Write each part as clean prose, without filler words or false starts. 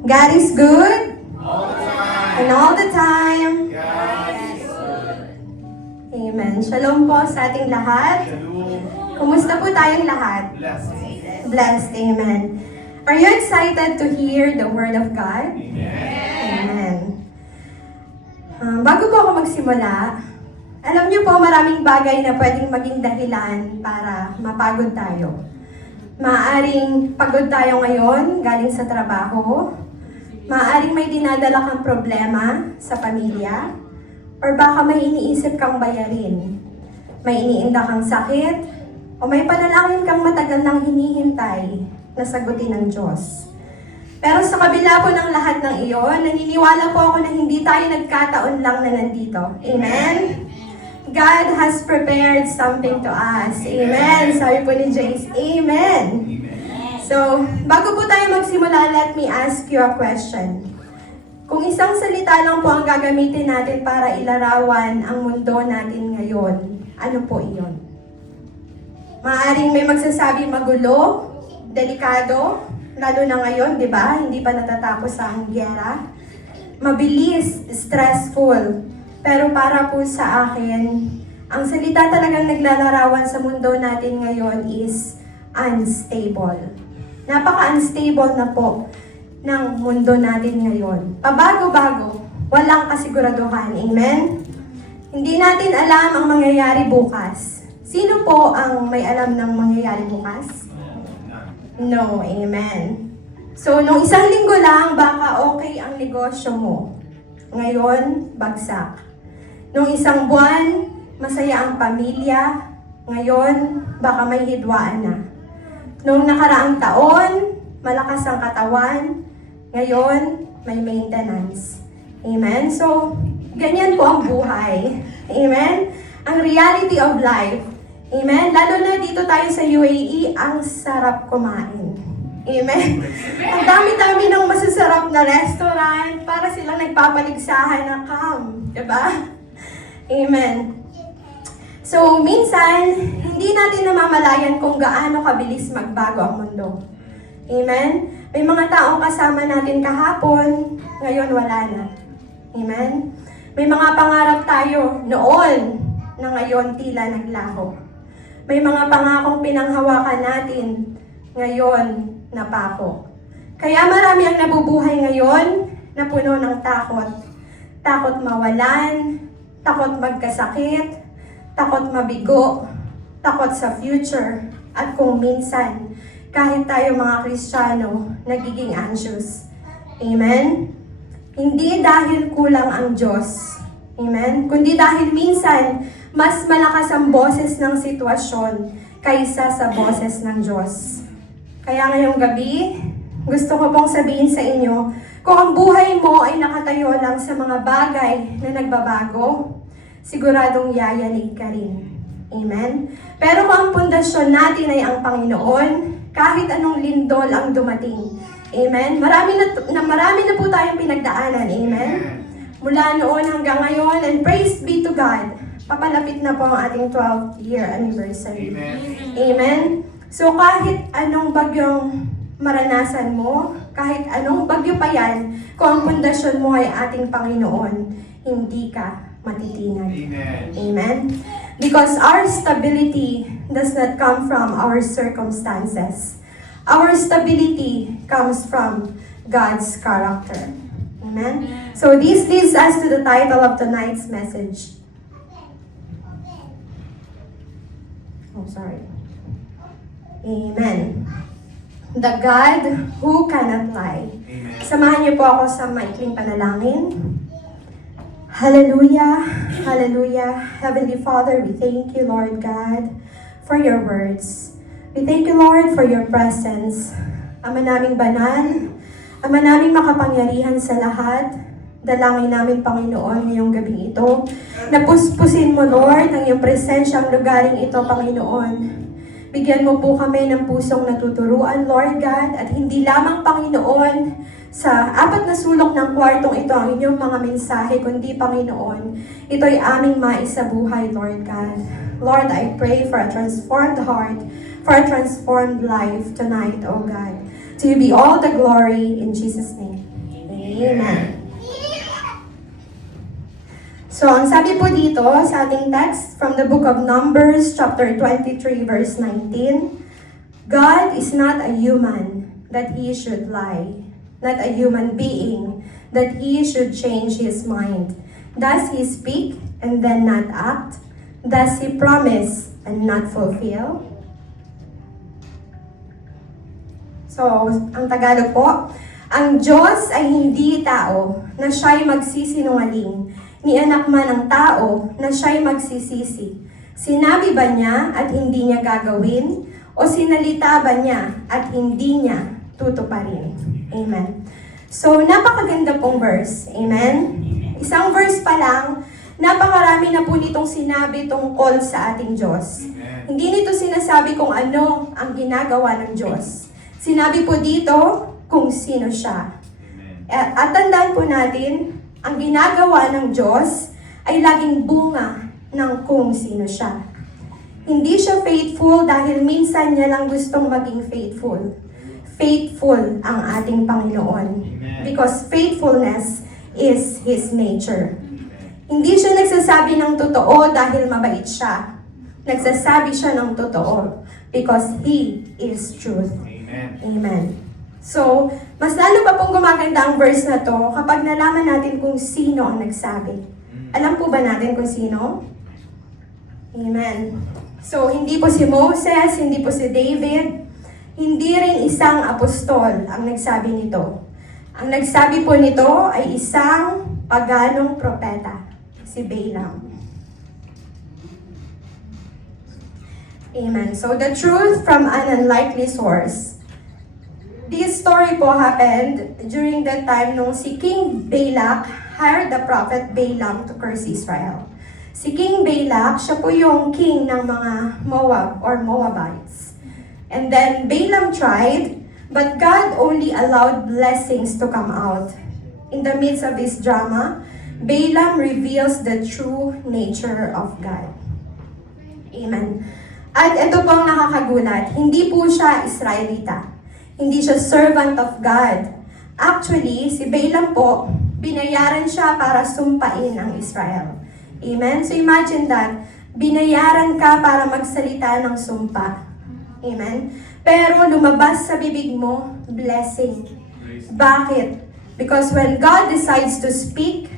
God is good. All the time. And all the time. God is good. Amen. Shalom po sa ating lahat. Shalom. Kumusta po tayong lahat? Blessed. Blessed. Amen. Are you excited to hear the Word of God? Amen. Amen. Bago po ako magsimula, alam niyo po maraming bagay na pwedeng maging dahilan para mapagod tayo. Maaaring pagod tayo ngayon galing sa trabaho. Maaaring may dinadala kang problema sa pamilya. Or baka may iniisip kang bayarin. May iniinda kang sakit. O may panalangin kang matagal nang hinihintay na sagutin ng Diyos. Pero sa kabila po ng lahat ng iyon, naniniwala po ako na hindi tayo nagkataon lang na nandito. Amen? God has prepared something to us. Amen. Sabi po ni Jace, Amen. So, bago po tayo magsimula, let me ask you a question. Kung isang salita lang po ang gagamitin natin para ilarawan ang mundo natin ngayon, ano po iyon? Maaaring may magsasabi magulo, delikado, lalo na ngayon, di ba? Hindi pa natatapos ang giyera. Mabilis, stressful. Pero para po sa akin, ang salita talagang naglalarawan sa mundo natin ngayon is unstable. Napaka-unstable na po ng mundo natin ngayon. Pabago-bago, walang kasiguraduhan. Amen? Hindi natin alam ang mangyayari bukas. Sino po ang may alam ng mangyayari bukas? No. Amen. So, nung isang linggo lang, baka okay ang negosyo mo. Ngayon, bagsak. Nung isang buwan, masaya ang pamilya. Ngayon, baka may hidwaan na. Nung nakaraang taon, malakas ang katawan. Ngayon, may maintenance. Amen? So, ganyan po ang buhay. Amen? Ang reality of life. Amen? Lalo na dito tayo sa UAE, ang sarap kumain. Amen? Ang dami-dami ng masasarap na restaurant para silang nagpapaligsahan ng diba? Amen. So, minsan, hindi natin namamalayan kung gaano kabilis magbago ang mundo. Amen? May mga taong kasama natin kahapon, ngayon wala na. Amen? May mga pangarap tayo noon na ngayon tila naglaho. May mga pangakong pinanghawakan natin ngayon napako. Kaya marami ang nabubuhay ngayon na puno ng takot. Takot mawalan, takot magkasakit, takot mabigo, takot sa future, at kung minsan, kahit tayo mga Kristiyano, nagiging anxious. Amen? Hindi dahil kulang ang Diyos. Amen? Kundi dahil minsan, mas malakas ang boses ng sitwasyon kaysa sa boses ng Diyos. Kaya ngayong gabi, gusto ko pong sabihin sa inyo, kung ang buhay mo ay nakatayo lang sa mga bagay na nagbabago, siguradong yayanig ka rin. Amen? Pero kung ang pundasyon natin ay ang Panginoon, kahit anong lindol ang dumating. Amen? Marami na po tayong pinagdaanan. Amen? Mula noon hanggang ngayon, and praise be to God, papalapit na po ang ating 12th year anniversary. Amen. Amen? So kahit anong bagyong maranasan mo, kahit anong bagyo pa yan, kung ang pundasyon mo ay ating Panginoon, hindi ka matitinag. Amen. Amen? Because our stability does not come from our circumstances. Our stability comes from God's character. Amen? So this leads us to the title of tonight's message. Oh, sorry. Amen. The God who cannot lie. Amen. Samahan niyo po ako sa maikling panalangin. Hallelujah, hallelujah. Heavenly Father, we thank you, Lord God, for your words. We thank you, Lord, for your presence. Ama naming banal, Ama naming makapangyarihan sa lahat, dalangin namin, Panginoon, ngayong gabing ito. Napuspusin mo, Lord, ang iyong presensyang lugaring ito, Panginoon. Bigyan mo po kami ng pusong natuturuan, Lord God, at hindi lamang, Panginoon, sa apat na sulok ng kwartong ito ang inyong mga mensahe, kundi, Panginoon, ito'y aming maisabuhay, Lord God. Lord, I pray for a transformed heart, for a transformed life tonight, O God. To you be all the glory in Jesus' name. Amen. So, ang sabi po dito sa ating text from the book of Numbers, chapter 23, verse 19, God is not a human that He should lie, not a human being that He should change His mind. Does He speak and then not act? Does He promise and not fulfill? So, ang Tagalog po, ang Diyos ay hindi tao na siya'y magsisinungaling, ni anak man ng tao na siya'y magsisisi. Sinabi ba niya at hindi niya gagawin? O sinalita ba niya at hindi niya tutuparin? Amen. So, napakaganda pong verse. Amen? Isang verse pa lang, napakarami na po nitong sinabi tungkol sa ating Diyos. Hindi nito sinasabi kung ano ang ginagawa ng Diyos. Sinabi po dito kung sino siya. At tandaan po natin, ang ginagawa ng Diyos ay laging bunga ng kung sino siya. Hindi siya faithful dahil minsan niya lang gustong maging faithful. Faithful ang ating Panginoon. Because faithfulness is His nature. Hindi siya nagsasabi ng totoo dahil mabait siya. Nagsasabi siya ng totoo because He is truth. Amen. So, mas lalo pa pong gumaganda ang verse na to kapag nalaman natin kung sino ang nagsabi. Alam po ba natin kung sino? Amen. So, hindi po si Moses, hindi po si David, hindi rin isang apostol ang nagsabi nito. Ang nagsabi po nito ay isang paganong propeta, si Balaam. Amen. So, the truth from an unlikely source. This story po happened during the time nung si King Balak hired the prophet Balaam to curse Israel. Si King Balak, siya po yung king ng mga Moab or Moabites. And then Balaam tried, but God only allowed blessings to come out. In the midst of this drama, Balaam reveals the true nature of God. Amen. At ito po ang nakakagulat, hindi po siya Israelita. Hindi siya servant of God. Actually, si Balaam po, binayaran siya para sumpain ang Israel. Amen? So imagine that, binayaran ka para magsalita ng sumpa. Amen? Pero lumabas sa bibig mo, blessing. Bakit? Because when God decides to speak,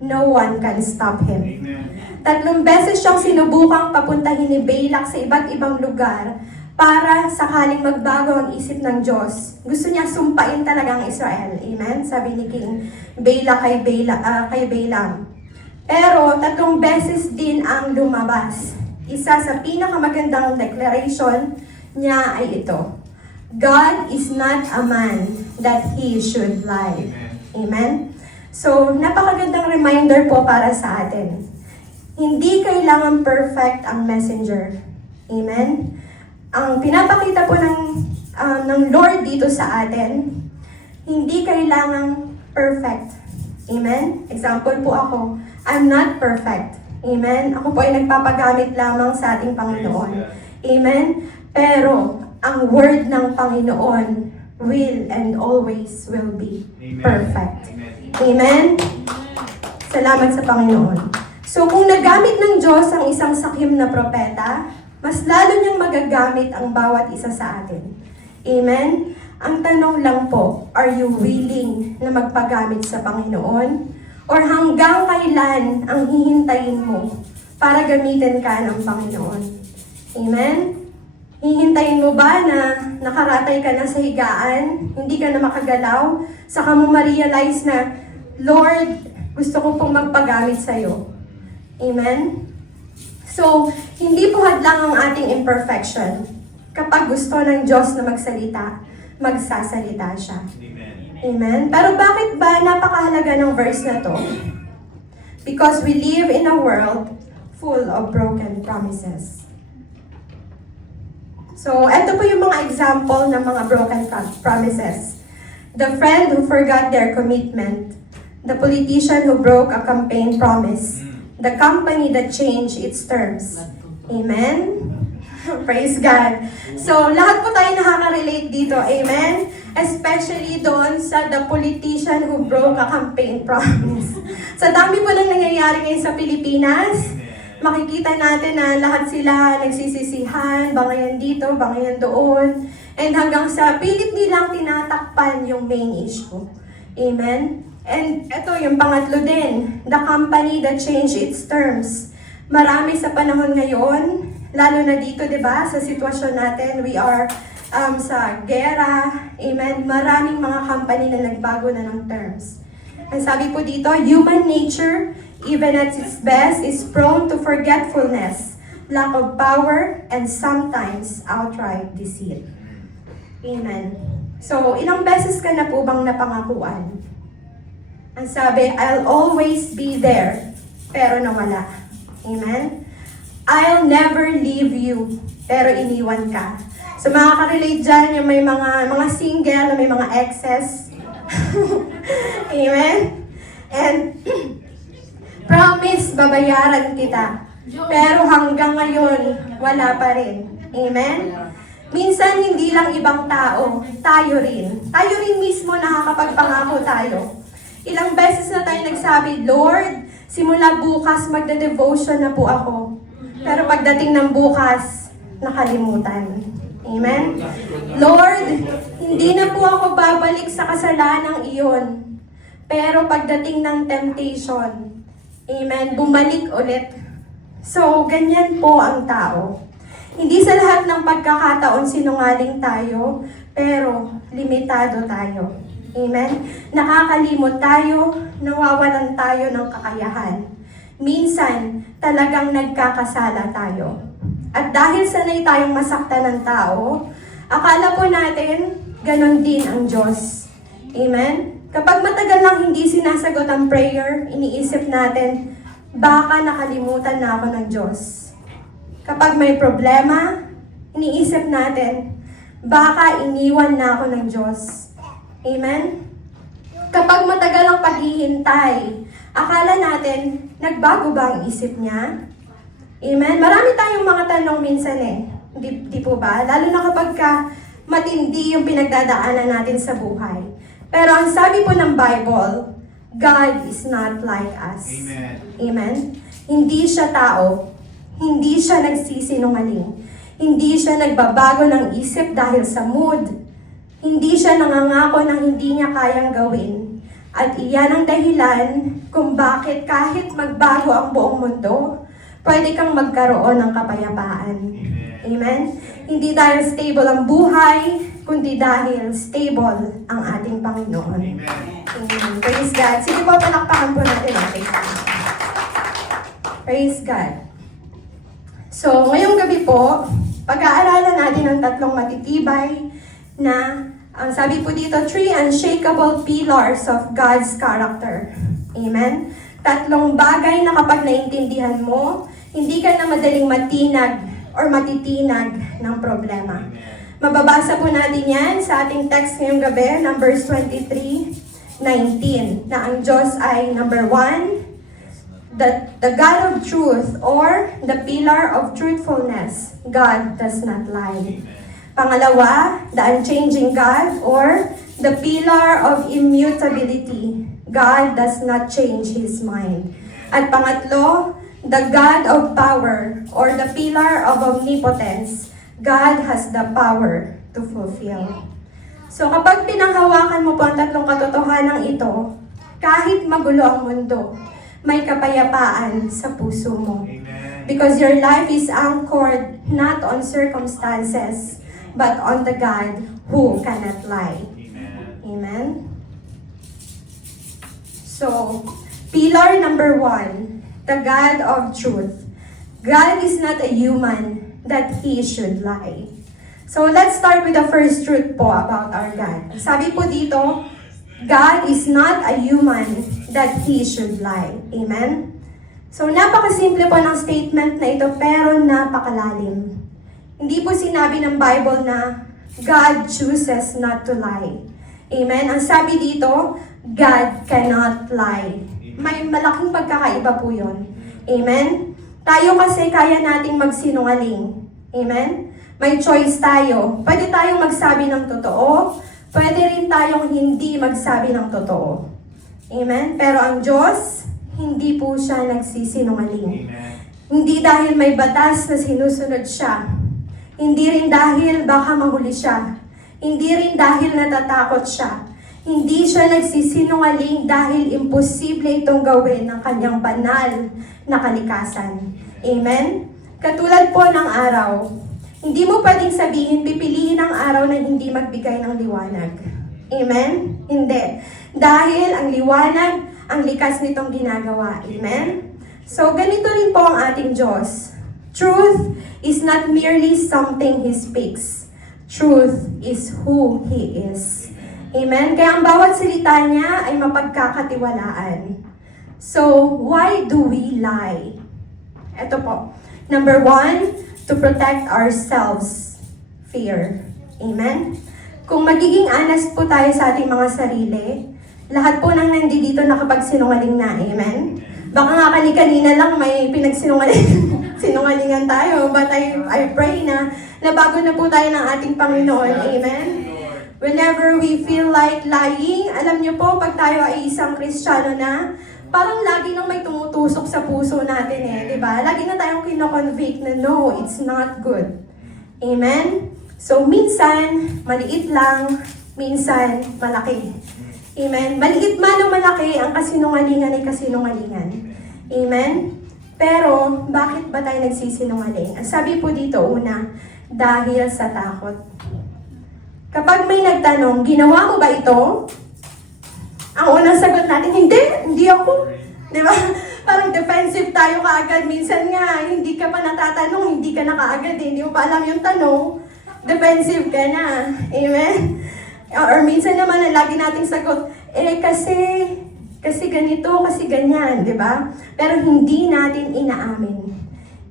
no one can stop Him. Amen. 3 beses siyang sinubukang papuntahin ni Balak sa iba't ibang lugar para sakaling magbago ang isip ng Diyos. Gusto niya sumpain talaga ang Israel. Amen? Sabi ni King Balak kay Balaam. Pero 3 beses din ang lumabas. Isa sa pinakamagandang declaration niya ay ito. God is not a man that He should lie. Amen? So, napakagandang reminder po para sa atin. Hindi kailangan perfect ang messenger. Amen? Ang pinapakita po ng Lord dito sa atin, hindi kailangang perfect. Amen? Example po ako, I'm not perfect. Amen? Ako po ay nagpapagamit lamang sa ating Panginoon. Amen? Pero, ang word ng Panginoon will and always will be perfect. Amen? Salamat sa Panginoon. So, kung nagamit ng Diyos ang isang sakim na propeta, mas lalo niyang magagamit ang bawat isa sa atin. Amen? Ang tanong lang po, are you willing na magpagamit sa Panginoon? Or hanggang kailan ang hihintayin mo para gamitin ka ng Panginoon? Amen? Hihintayin mo ba na nakaratay ka na sa higaan, hindi ka na makagalaw, saka mo ma-realize na, Lord, gusto ko pong magpagamit sa'yo. Amen? So, hindi po hadlang ang ating imperfection. Kapag gusto ng Diyos na magsalita, magsasalita siya. Amen? Pero bakit ba napakahalaga ng verse na to? Because we live in a world full of broken promises. So, ito po yung mga example ng mga broken promises. The friend who forgot their commitment. The politician who broke a campaign promise. The company that changed its terms. Amen? Praise God. So, lahat po tayo nakaka-relate dito. Amen? Especially doon sa the politician who broke a campaign promise. Sa dami po lang nangyayari ngayon sa Pilipinas, makikita natin na lahat sila nagsisisihan, bangayan dito, bangayan doon, and hanggang sa pilit nilang tinatakpan yung main issue. Amen? And ito yung pangatlo din, the company that changed its terms. Marami sa panahon ngayon, lalo na dito, di ba, sa sitwasyon natin, we are sa gera, amen, maraming mga company na nagbago na ng terms. Ang sabi po dito, human nature, even at its best, is prone to forgetfulness, lack of power, and sometimes outright deceit. Amen. So, ilang beses ka na po bang napangakuan? Ang sabi, I'll always be there, pero nawala. Amen? I'll never leave you, pero iniwan ka. So, makaka-relate dyan yung may mga single, may mga exes. Amen? And, promise, babayaran kita. Pero hanggang ngayon, wala pa rin. Amen? Minsan, hindi lang ibang tao, tayo rin. Tayo rin mismo nakakapagpangako tayo. Ilang beses na tayo nagsabi, Lord, simula bukas magda-devotion na po ako. Pero pagdating ng bukas, nakalimutan. Amen? Lord, hindi na po ako babalik sa kasalanang iyon. Pero pagdating ng temptation, amen, bumalik ulit. So, ganyan po ang tao. Hindi sa lahat ng pagkakataon sinungaling tayo, pero limitado tayo. Amen? Nakakalimot tayo, nawawalan tayo ng kakayahan. Minsan, talagang nagkakasala tayo. At dahil sanay tayong masaktan ng tao, akala po natin, ganon din ang Diyos. Amen? Kapag matagal lang hindi sinasagot ang prayer, iniisip natin, baka nakalimutan na ako ng Diyos. Kapag may problema, iniisip natin, baka iniwan na ako ng Diyos. Amen? Kapag matagal ang paghihintay, akala natin, nagbago ba ang isip niya? Amen? Marami tayong mga tanong minsan di po ba? Lalo na kapag matindi yung pinagdadaanan natin sa buhay. Pero ang sabi po ng Bible, God is not like us. Amen. Amen? Hindi siya tao. Hindi siya nagsisinungaling. Hindi siya nagbabago ng isip dahil sa mood. Hindi siya nangangako ng hindi niya kayang gawin. At iyan ang dahilan kung bakit kahit magbago ang buong mundo, pwede kang magkaroon ng kapayapaan. Amen? Hindi dahil stable ang buhay, kundi dahil stable ang ating Panginoon. Amen. Praise God. Sige po, palakpakan po natin ang faith. Praise God. So, ngayong gabi po, pag-aaralan natin ang tatlong matitibay na, ang sabi po dito, 3 unshakable pillars of God's character. Amen? Tatlong bagay na kapag naintindihan mo, hindi ka na madaling matinag or matitinag ng problema. Mababasa po natin yan sa ating text ngayong gabi, Numbers 23:19, na ang Diyos ay number 1, the God of truth or the pillar of truthfulness. God does not lie. Pangalawa, the unchanging God or the pillar of immutability. God does not change His mind. At pangatlo, the God of power or the pillar of omnipotence. God has the power to fulfill. So kapag pinanghawakan mo po ang tatlong katotohanan ito, kahit magulo ang mundo, may kapayapaan sa puso mo. Amen. Because your life is anchored not on circumstances, but on the God who cannot lie. Amen. Amen? So, pillar number 1, the God of truth. God is not a human that He should lie. So, let's start with the first truth po about our God. Sabi po dito, God is not a human that He should lie. Amen? So, napakasimple po ng statement na ito, pero napakalalim. Hindi po sinabi ng Bible na God chooses not to lie. Amen? Ang sabi dito, God cannot lie. May malaking pagkakaiba po yun. Amen? Tayo kasi kaya nating magsinungaling. Amen? May choice tayo. Pwede tayong magsabi ng totoo, pwede rin tayong hindi magsabi ng totoo. Amen? Pero ang Diyos, hindi po siya nagsisinungaling. Amen. Hindi dahil may batas na sinusunod siya. Hindi rin dahil baka mahuli siya. Hindi rin dahil natatakot siya. Hindi siya nagsisinungaling dahil imposible itong gawin ng kanyang banal na kalikasan. Amen? Katulad po ng araw, hindi mo pwedeng sabihin, pipiliin ang araw na hindi magbigay ng liwanag. Amen? Hindi. Dahil ang liwanag, ang likas nitong ginagawa. Amen? So, ganito rin po ang ating Diyos. Truth is not merely something He speaks. Truth is who He is. Amen? Kaya ang bawat salita niya ay mapagkakatiwalaan. So, why do we lie? Ito po. Number 1, to protect ourselves. Fear. Amen? Kung magiging honest po tayo sa ating mga sarili, lahat po nang nandito nakapagsinungaling na. Amen? Baka nga kanina lang may sinungalingan tayo. But I pray na bago na po tayo ng ating Panginoon. Amen? Whenever we feel like lying, alam niyo po, pag tayo ay isang Kristiyano na, parang lagi nang may tumutusok sa puso natin di ba? Lagi na tayong kino-convict na no, it's not good. Amen? So, minsan, maliit lang, minsan, malaki. Amen? Maliit man o malaki, ang kasinungalingan ay kasinungalingan. Amen? Pero, bakit ba tayo nagsisinungaling? Ang sabi po dito, una, dahil sa takot. Kapag may nagtanong, ginawa mo ba ito? Ang unang sagot natin, hindi ako. Di ba? Parang defensive tayo kaagad. Minsan nga, hindi ka pa natatanong, hindi ka na kaagad. Hindi mo pa alam yung tanong, defensive ka na. Amen? Or minsan naman, ang lagi nating sagot, kasi ganito, kasi ganyan, di ba? Pero hindi natin inaamin.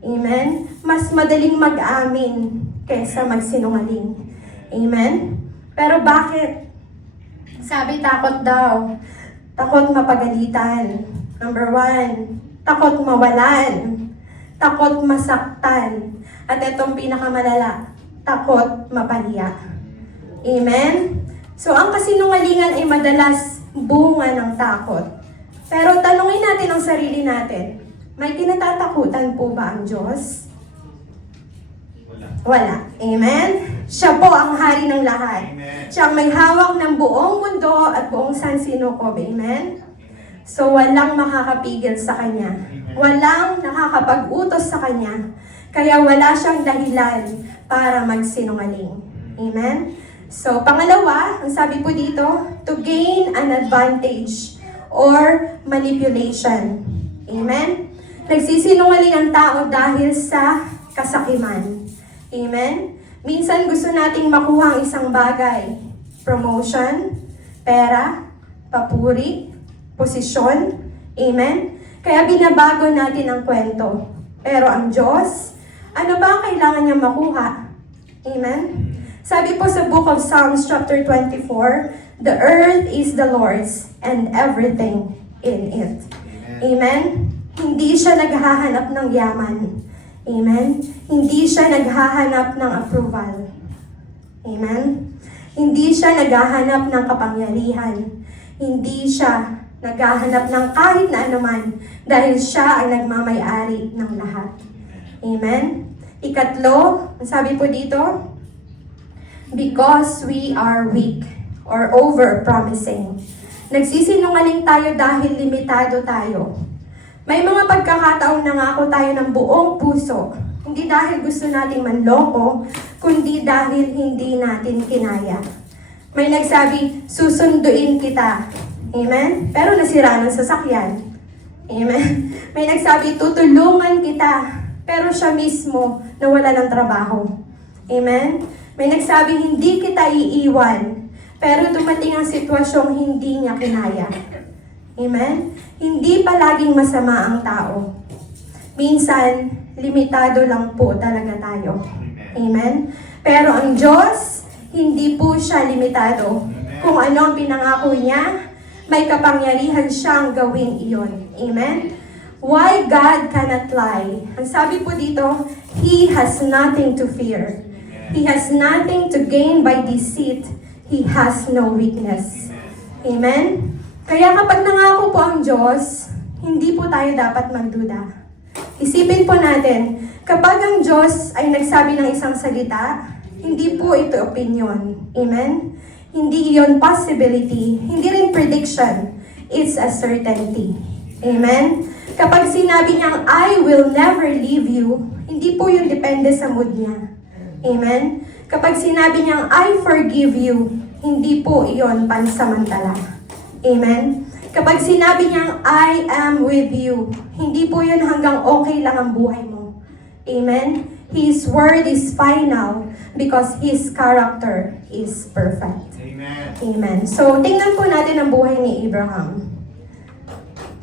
Amen? Mas madaling mag-amin kaysa magsinungaling. Amen? Pero bakit? Sabi, takot daw. Takot mapagalitan. Number 1, takot mawalan. Takot masaktan. At itong pinakamalala, takot mapahiya. Amen? So, ang kasinungalingan ay madalas bunga ng takot. Pero tanungin natin ang sarili natin, may kinatatakutan po ba ang Diyos? Wala. Amen? Siya po ang hari ng lahat. Amen. Siya ang may hawak ng buong mundo at buong sansinukob. Amen? So, walang makakapigil sa Kanya. Walang nakakapag-utos sa Kanya. Kaya wala siyang dahilan para magsinungaling. Amen? So, pangalawa, ang sabi po dito, to gain an advantage or manipulation. Amen? Nagsisinungaling ang tao dahil sa kasakiman. Amen? Minsan gusto nating makuha ang isang bagay. Promotion, pera, papuri, posisyon. Amen? Kaya binabago natin ang kwento. Pero ang Diyos, ano ba ang kailangan niya makuha? Amen? Sabi po sa Book of Psalms chapter 24, the earth is the Lord's and everything in it. Amen? Hindi siya naghahanap ng yaman. Amen? Hindi siya naghahanap ng approval. Amen? Hindi siya naghahanap ng kapangyarihan. Hindi siya naghahanap ng kahit na anuman dahil siya ang nagmamay-ari ng lahat. Amen? Ikatlo, ang sabi po dito, because we are weak or over-promising. Nagsisinungaling tayo dahil limitado tayo. May mga pagkakataong nangako tayo ng buong puso, hindi dahil gusto nating manloko, kundi dahil hindi natin kinaya. May nagsabi, susunduin kita. Amen? Pero nasira ng sasakyan. Amen? May nagsabi, tutulungan kita. Pero siya mismo nawala ng trabaho. Amen? May nagsabi, hindi kita iiwan. Pero dumating ang sitwasyong hindi niya kinaya. Amen? Hindi palaging masama ang tao. Minsan, limitado lang po talaga tayo. Amen? Pero ang Diyos, hindi po siya limitado. Kung ano ang pinangako niya, may kapangyarihan siyang gawin iyon. Amen? Why God cannot lie? Ang sabi po dito, He has nothing to fear. He has nothing to gain by deceit. He has no weakness. Amen? Kaya kapag nangako po ang Diyos, hindi po tayo dapat magduda. Isipin po natin, kapag ang Diyos ay nagsabi ng isang salita, hindi po ito opinion. Amen? Hindi iyon possibility, hindi rin prediction. It's a certainty. Amen? Kapag sinabi niyang, I will never leave you, hindi po yun depende sa mood niya. Amen? Kapag sinabi niyang, I forgive you, hindi po iyon pansamantala. Amen? Kapag sinabi niyang, I am with you, hindi po yun hanggang okay lang ang buhay mo. Amen? His word is final because His character is perfect. Amen. Amen. So, tingnan po natin ang buhay ni Abraham.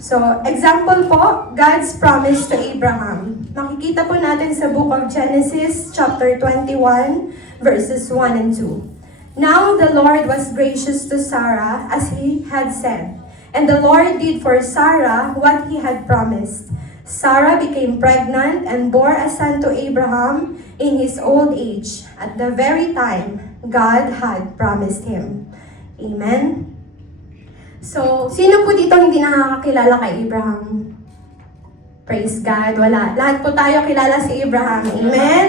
So, example po, God's promise to Abraham. Makikita po natin sa book of Genesis, chapter 21, verses 1 and 2. Now the Lord was gracious to Sarah as He had said, and the Lord did for Sarah what He had promised. Sarah became pregnant and bore a son to Abraham in his old age, at the very time God had promised him. Amen? So, sino po dito hindi nakakakilala kay Abraham? Praise God, wala. Lahat po tayo kilala si Abraham. Amen?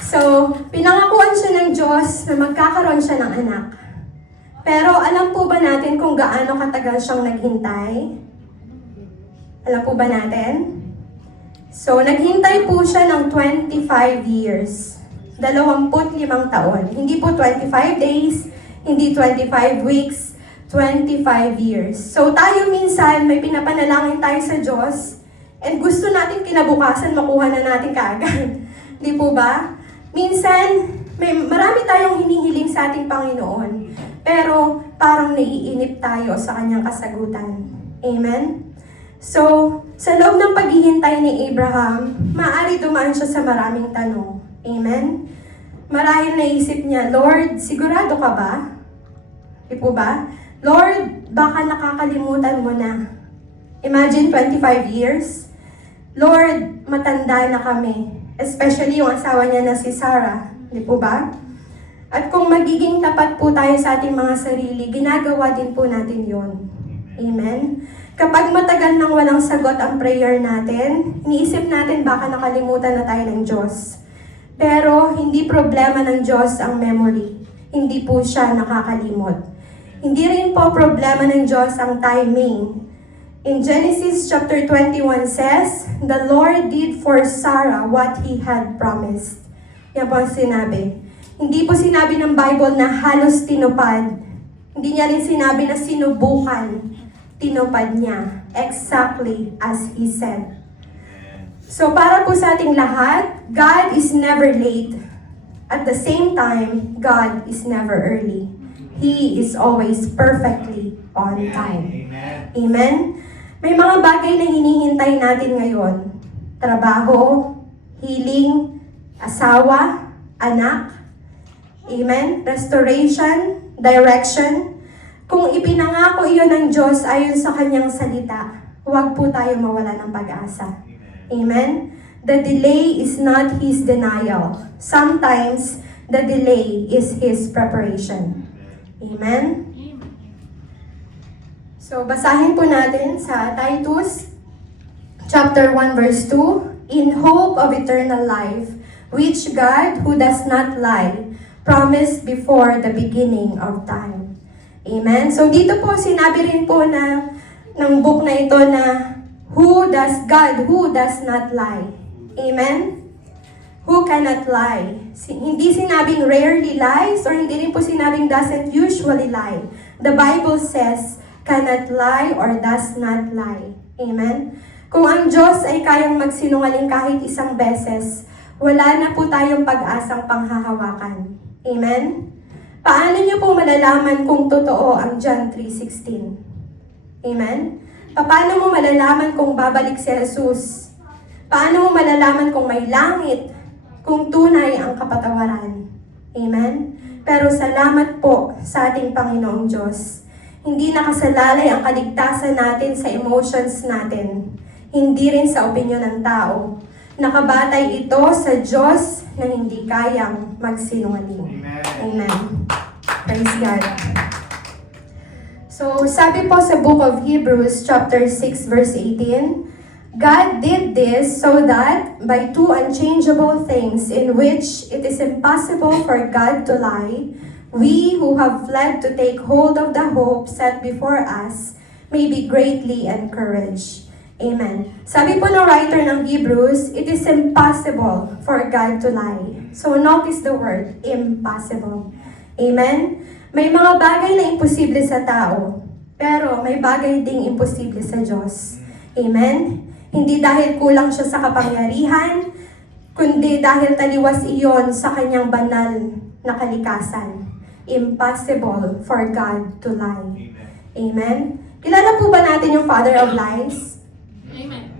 So, pinangakuan siya ng Diyos na magkakaroon siya ng anak. Pero alam po ba natin kung gaano katagal siyang naghintay? Alam po ba natin? So, naghintay po siya ng 25 years. 25 taon. Hindi po 25 days, hindi 25 weeks, 25 years. So, tayo minsan, may pinapanalangin tayo sa Diyos, and gusto natin kinabukasan, makuha na natin kaagad. Di po ba? Minsan, marami tayong hinihiling sa ating Panginoon, pero parang naiinip tayo sa kanyang kasagutan. Amen? So, sa loob ng paghihintay ni Abraham, maaari dumaan siya sa maraming tanong. Amen? Marahil naisip niya, Lord, sigurado ka ba? Di po ba? Lord, baka nakakalimutan mo na. Imagine 25 years. Lord, matanda na kami. Especially yung asawa niya na si Sarah. Di po ba? At kung magiging tapat po tayo sa ating mga sarili, ginagawa din po natin yon. Amen? Kapag matagal nang walang sagot ang prayer natin, iniisip natin baka nakalimutan na tayo ng Diyos. Pero hindi problema ng Diyos ang memory. Hindi po siya nakakalimot. Hindi rin po problema ng Diyos ang timing. In Genesis chapter 21 says, the Lord did for Sarah what He had promised. Yan po ang sinabi. Hindi po sinabi ng Bible na halos tinupad. Hindi niya rin sinabi na sinubukan. Tinupad niya. Exactly as He said. So para po sa ating lahat, God is never late. At the same time, God is never early. He is always perfectly on time. Amen. Amen? May mga bagay na hinihintay natin ngayon. Trabaho, healing, asawa, anak. Amen? Restoration, direction. Kung ipinangako iyon ng Diyos ayon sa kanyang salita, huwag po tayo mawala ng pag-asa. Amen? The delay is not His denial. Sometimes, the delay is His preparation. Amen? So, basahin po natin sa Titus, chapter 1, verse 2, in hope of eternal life, which God, who does not lie, promised before the beginning of time. Amen? So, dito po, sinabi rin po na, ng book na ito na, God, who does not lie. Amen? Who cannot lie? Hindi sinabing rarely lies or hindi rin po sinabing doesn't usually lie. The Bible says, cannot lie or does not lie. Amen? Kung ang Diyos ay kayang magsinungaling kahit isang beses, wala na po tayong pag-asang panghahawakan. Amen? Paano niyo po malalaman kung totoo ang John 3:16? Amen? Paano mo malalaman kung babalik si Jesus? Paano mo malalaman kung may langit? Kung tunay ang kapatawaran. Amen? Pero salamat po sa ating Panginoong Diyos. Hindi nakasalalay ang kaligtasan natin sa emotions natin. Hindi rin sa opinyon ng tao. Nakabatay ito sa Diyos na hindi kayang magsinungaling. Amen. Amen. Praise God. So, sabi po sa book of Hebrews, chapter 6, verse 18, God did this so that by two unchangeable things in which it is impossible for God to lie, we who have fled to take hold of the hope set before us may be greatly encouraged. Amen. Sabi po ng writer ng Hebrews, it is impossible for God to lie. So notice the word, impossible. Amen? May mga bagay na imposible sa tao, pero may bagay ding imposible sa Diyos. Amen? Hindi dahil kulang siya sa kapangyarihan, kundi dahil taliwas iyon sa kanyang banal na kalikasan. Impossible for God to lie. Amen? Kilala po ba natin yung father of lies? Amen.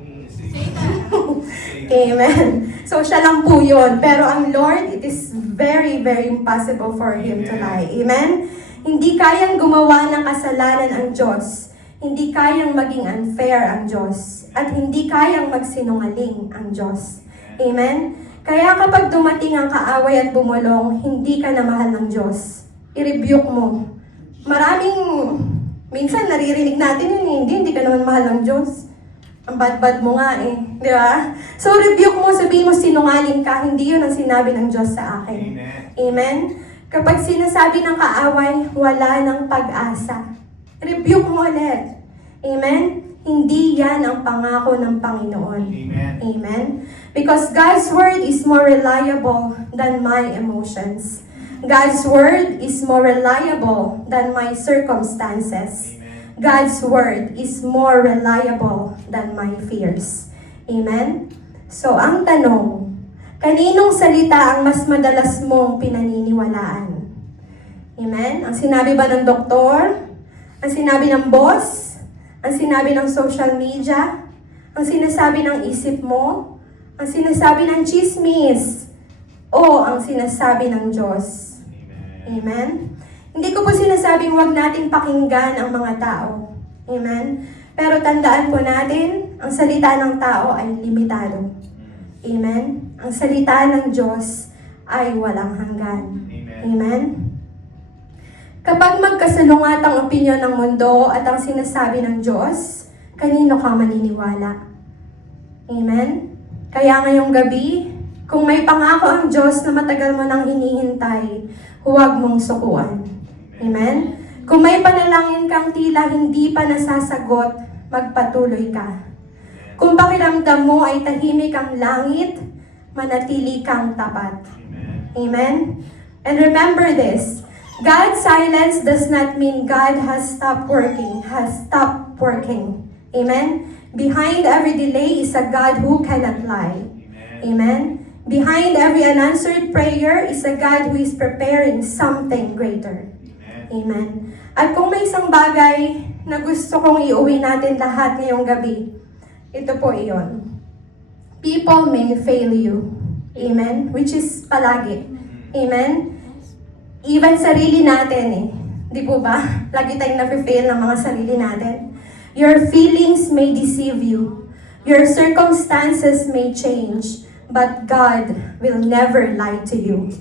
Amen. So, siya lang po yun. Pero ang Lord, it is very, very impossible for Him to lie. Amen? Hindi kayang gumawa ng kasalanan ang Diyos. Hindi kayang maging unfair ang Diyos. At hindi kayang magsinungaling ang Diyos. Amen? Kaya kapag dumating ang kaaway at bumulong, hindi ka na mahal ng Diyos. I-rebuke mo. Minsan naririnig natin yun, hindi ka naman mahal ng Diyos. Ang bad-bad mo nga eh. Di ba? So rebuke mo, sabihin mo sinungaling ka, hindi yun ang sinabi ng Diyos sa akin. Amen? Kapag sinasabi ng kaaway, wala ng pag-asa. Rebuke mo ulit. Amen? Hindi yan ang pangako ng Panginoon. Amen. Amen? Because God's word is more reliable than my emotions. God's word is more reliable than my circumstances. God's word is more reliable than my fears. Amen? So, ang tanong, kaninong salita ang mas madalas mong pinaniniwalaan? Amen? Ang sinabi ba ng doktor? Ang sinabi ng boss? Ang sinabi ng social media? Ang sinasabi ng isip mo? Ang sinasabi ng chismis? O ang sinasabi ng Diyos? Amen? Hindi ko po sinasabing huwag nating pakinggan ang mga tao. Amen? Pero tandaan po natin, ang salita ng tao ay limitado. Amen? Ang salita ng Diyos ay walang hanggan. Amen? Kapag magkasalungat ang opinyon ng mundo at ang sinasabi ng Diyos, kanino ka maniniwala? Amen? Kaya ngayong gabi, kung may pangako ang Diyos na matagal mo nang hinihintay, huwag mong sukuan. Amen? Kung may panalangin kang tila hindi pa nasasagot, magpatuloy ka. Kung pakiramdam mo ay tahimik ang langit, manatili kang tapat. Amen? And remember this, God's silence does not mean God has stopped working, Amen? Behind every delay is a God who cannot lie. Amen? Behind every unanswered prayer is a God who is preparing something greater. Amen. At kung may isang bagay na gusto kong iuwi natin lahat ngayong gabi, ito po iyon. People may fail you. Amen? Which is palagi. Amen? Even sarili natin eh. Di po ba? Lagi tayong nafe-fail ng mga sarili natin. Your feelings may deceive you. Your circumstances may change. But God will never lie to you.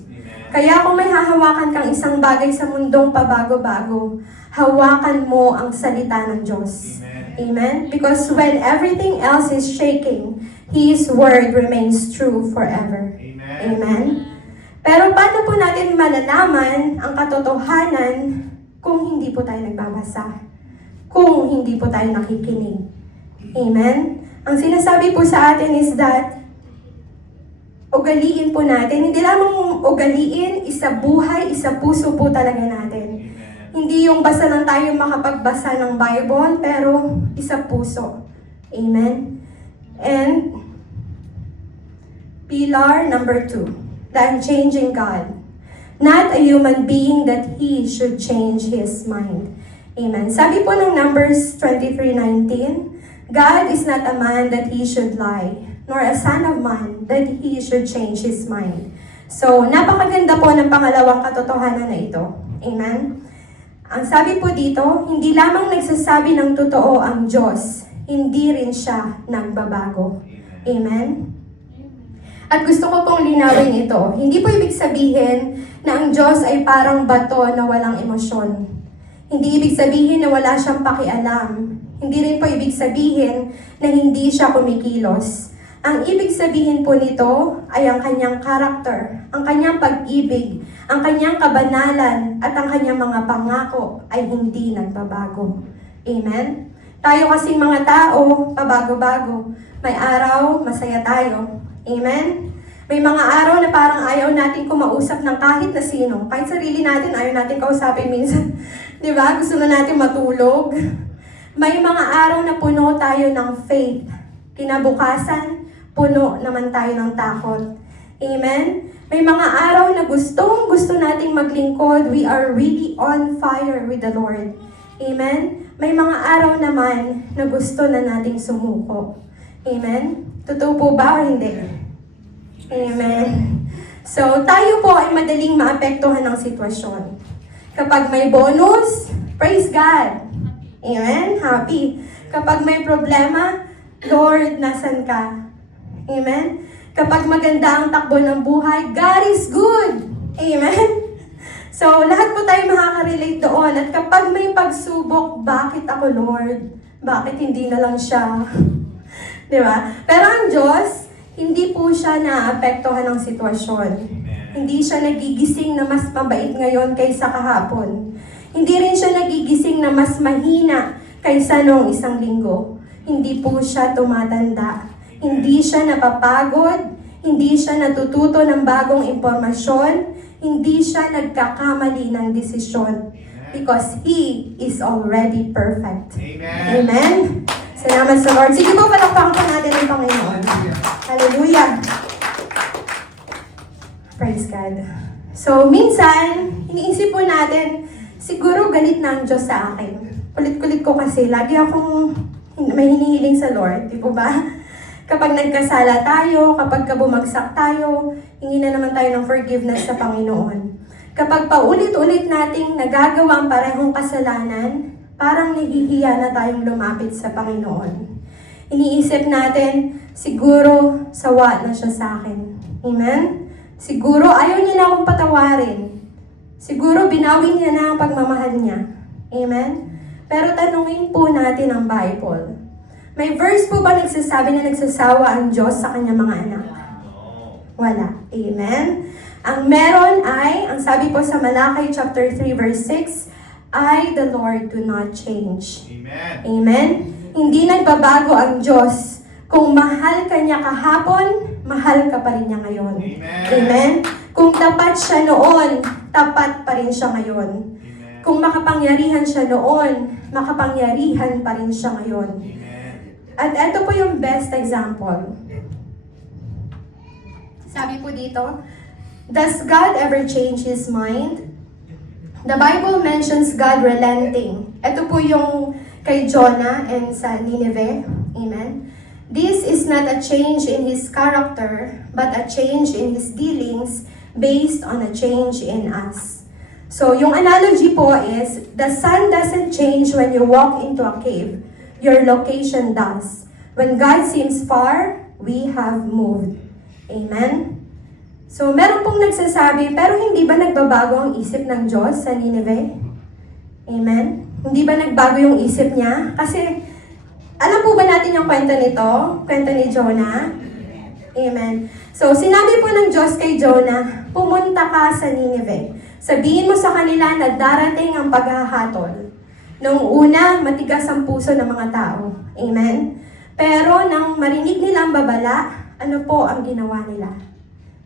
Kaya kung may hahawakan kang isang bagay sa mundong pabago-bago, hawakan mo ang salita ng Diyos. Amen? Because when everything else is shaking, His word remains true forever. Amen? Pero paano po natin malalaman ang katotohanan kung hindi po tayo nagbabasa? Kung hindi po tayo nakikinig? Amen? Ang sinasabi po sa atin is that ugaliin po natin. Hindi lamang ugaliin, isa buhay, isa puso po talaga natin. Hindi yung basta lang tayo makapagbasa ng Bible, pero isa puso. Amen? And pillar number 2, the unchanging God. Not a human being that He should change His mind. Amen. Sabi po ng Numbers 23:19, God is not a man that He should lie, nor a son of man that He should change His mind. So, napakaganda po ng pangalawang katotohanan na ito. Amen? Ang sabi po dito, hindi lamang nagsasabi ng totoo ang Diyos, hindi rin siya nagbabago. Amen? At gusto ko pong linawin ito. Hindi po ibig sabihin na ang Diyos ay parang bato na walang emosyon. Hindi ibig sabihin na wala siyang pakialam. Hindi rin po ibig sabihin na hindi siya kumikilos. Ang ibig sabihin po nito ay ang kanyang karakter, ang kanyang pag-ibig, ang kanyang kabanalan, at ang kanyang mga pangako ay hindi nagbabago. Amen? Tayo kasing mga tao, pabago-bago. May araw, masaya tayo. Amen? May mga araw na parang ayaw natin kumausap ng kahit na sino. Kahit sarili natin, ayaw natin kausapin minsan. Di ba? Gusto na natin matulog. May mga araw na puno tayo ng faith. Kinabukasan, puno naman tayo ng takot. Amen? May mga araw na gusto nating maglingkod. We are really on fire with the Lord. Amen? May mga araw naman na gusto na nating sumuko. Amen? Totoo po ba o hindi? Amen. So, tayo po ay madaling maapektuhan ng sitwasyon. Kapag may bonus, praise God. Amen? Happy. Kapag may problema, Lord, nasan ka? Amen? Kapag maganda ang takbo ng buhay, God is good. Amen? So, lahat po tayo makaka-relate doon. At kapag may pagsubok, bakit ako, Lord? Bakit hindi na lang siya? Di ba? Pero ang Diyos, hindi po siya naapektuhan ng sitwasyon. Hindi siya nagigising na mas mabait ngayon kaysa kahapon. Hindi rin siya nagigising na mas mahina kaysa noong isang linggo. Hindi po siya tumatanda. Hindi siya napapagod, hindi siya natututo ng bagong impormasyon, hindi siya nagkakamali ng desisyon. Because He is already perfect. Amen. Amen? Salamat sa Lord. Sige po, palakpakan po natin ang Panginoon. Hallelujah. Praise God. So, minsan, iniisip po natin, siguro galit na ang Diyos sa akin. Kulit-kulit ko kasi, lagi akong may hinihiling sa Lord, di po ba? Kapag nagkasala tayo, kapag bumagsak tayo, hingi na naman tayo ng forgiveness sa Panginoon. Kapag paulit-ulit nating nagagawa ang parehong kasalanan, parang nahihiya na tayong lumapit sa Panginoon. Iniisip natin, siguro sawa na siya sa akin. Amen? Siguro ayaw niya na akong patawarin. Siguro binawi niya na ang pagmamahal niya. Amen? Pero tanungin po natin ang Bible. May verse po ba nagsasabi na nagsasawa ang Diyos sa kanyang mga anak? Wala. Amen? Ang meron ay, ang sabi po sa Malakay chapter 3 verse 6, I, the Lord, do not change. Amen. Amen? Hindi nagbabago ang Diyos. Kung mahal ka niya kahapon, mahal ka pa rin niya ngayon. Amen. Amen? Kung tapat siya noon, tapat pa rin siya ngayon. Amen. Kung makapangyarihan siya noon, makapangyarihan pa rin siya ngayon. Amen. At ito po yung best example. Sabi po dito, does God ever change His mind? The Bible mentions God relenting. Ito po yung kay Jonah and sa Nineveh. Amen? This is not a change in His character, but a change in His dealings based on a change in us. So, yung analogy po is, the sun doesn't change when you walk into a cave. Your location does. When God seems far, we have moved. Amen? So, meron pong nagsasabi, pero hindi ba nagbabago ang isip ng Diyos sa Nineveh? Amen? Hindi ba nagbago yung isip niya? Kasi, alam po ba natin yung kwento nito? Kwento ni Jonah? Amen. So, sinabi po ng Diyos kay Jonah, pumunta ka sa Nineveh. Sabihin mo sa kanila na darating ang paghahatol. Noong una, matigas ang puso ng mga tao. Amen? Pero nang marinig nila ang babala, ano po ang ginawa nila?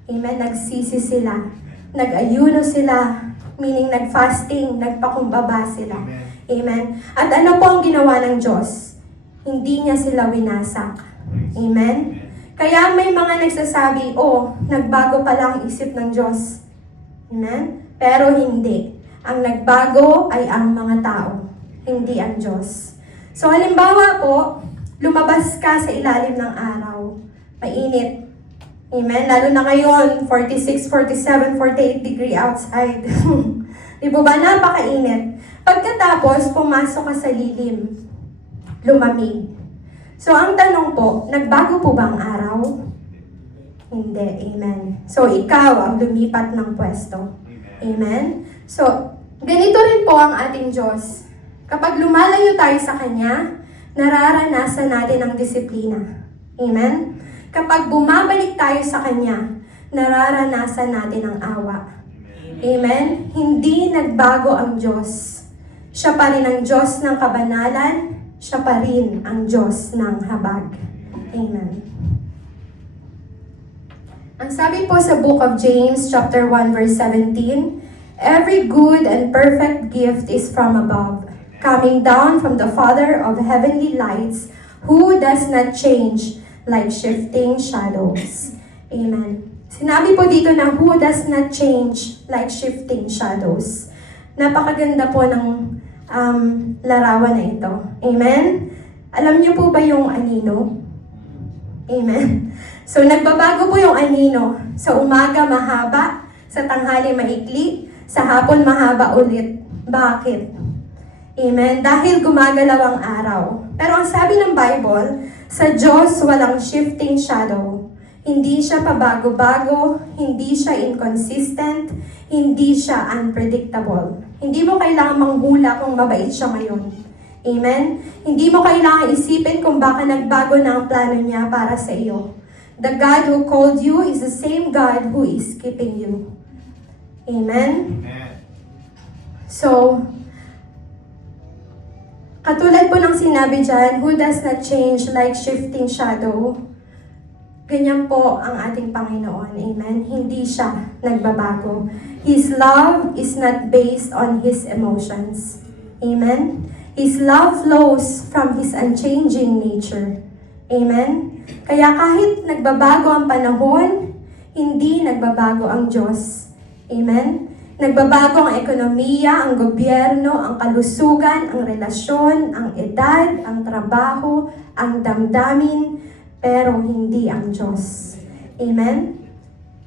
Amen? Nagsisi sila. Nag-ayuno sila. Meaning nag-fasting, nagpakumbaba sila. Amen? At ano po ang ginawa ng Diyos? Hindi niya sila winasak. Amen? Kaya may mga nagsasabi, oh, nagbago pala ang isip ng Diyos. Amen? Pero hindi. Ang nagbago ay ang mga tao. Hindi ang Diyos. So, halimbawa po, lumabas ka sa ilalim ng araw. Mainit. Amen? Lalo na ngayon, 46, 47, 48 degree outside. Di ba? Napakainit. Pagkatapos, pumasok ka sa lilim. Lumamig. So, ang tanong po, nagbago po ba ang araw? Hindi. Amen. So, ikaw ang lumipat ng pwesto. Amen? So, ganito rin po ang ating Diyos. Kapag lumalayo tayo sa Kanya, nararanasan natin ang disiplina. Amen? Kapag bumabalik tayo sa Kanya, nararanasan natin ang awa. Amen? Hindi nagbago ang Diyos. Siya pa rin ang Diyos ng kabanalan. Siya pa rin ang Diyos ng habag. Amen. Ang sabi po sa Book of James, chapter 1, verse 17, "Every good and perfect gift is from above, coming down from the Father of heavenly lights, who does not change like shifting shadows." Amen. Sinabi po dito na who does not change like shifting shadows. Napakaganda po ng larawan na ito. Amen? Alam niyo po ba yung anino? Amen? So, nagbabago po yung anino. Sa umaga, mahaba. Sa tanghali, maikli. Sa hapon, mahaba ulit. Bakit? Amen? Dahil gumagalaw ang araw. Pero ang sabi ng Bible, sa Diyos walang shifting shadow. Hindi siya pabago-bago, hindi siya inconsistent, hindi siya unpredictable. Hindi mo kailangan manghula kung mabait siya ngayon. Amen? Hindi mo kailangan isipin kung baka nagbago na ang plano niya para sa iyo. The God who called you is the same God who is keeping you. Amen? So, katulad po ng sinabi dyan, who does not change like shifting shadow, ganyan po ang ating Panginoon. Amen? Hindi siya nagbabago. His love is not based on His emotions. Amen? His love flows from His unchanging nature. Amen? Kaya kahit nagbabago ang panahon, hindi nagbabago ang Diyos. Amen? Nagbabago ang ekonomiya, ang gobyerno, ang kalusugan, ang relasyon, ang edad, ang trabaho, ang damdamin, pero hindi ang Diyos. Amen?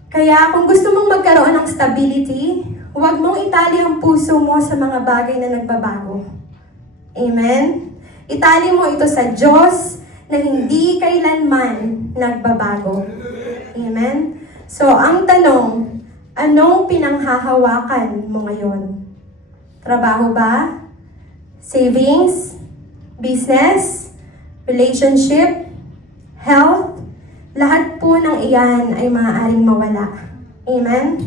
Kaya kung gusto mong magkaroon ng stability, huwag mong itali ang puso mo sa mga bagay na nagbabago. Amen? Itali mo ito sa Diyos na hindi kailanman nagbabago. Amen? So, ang tanong, anong pinanghahawakan mo ngayon? Trabaho ba? Savings? Business? Relationship? Health? Lahat po ng iyan ay maaaring mawala. Amen?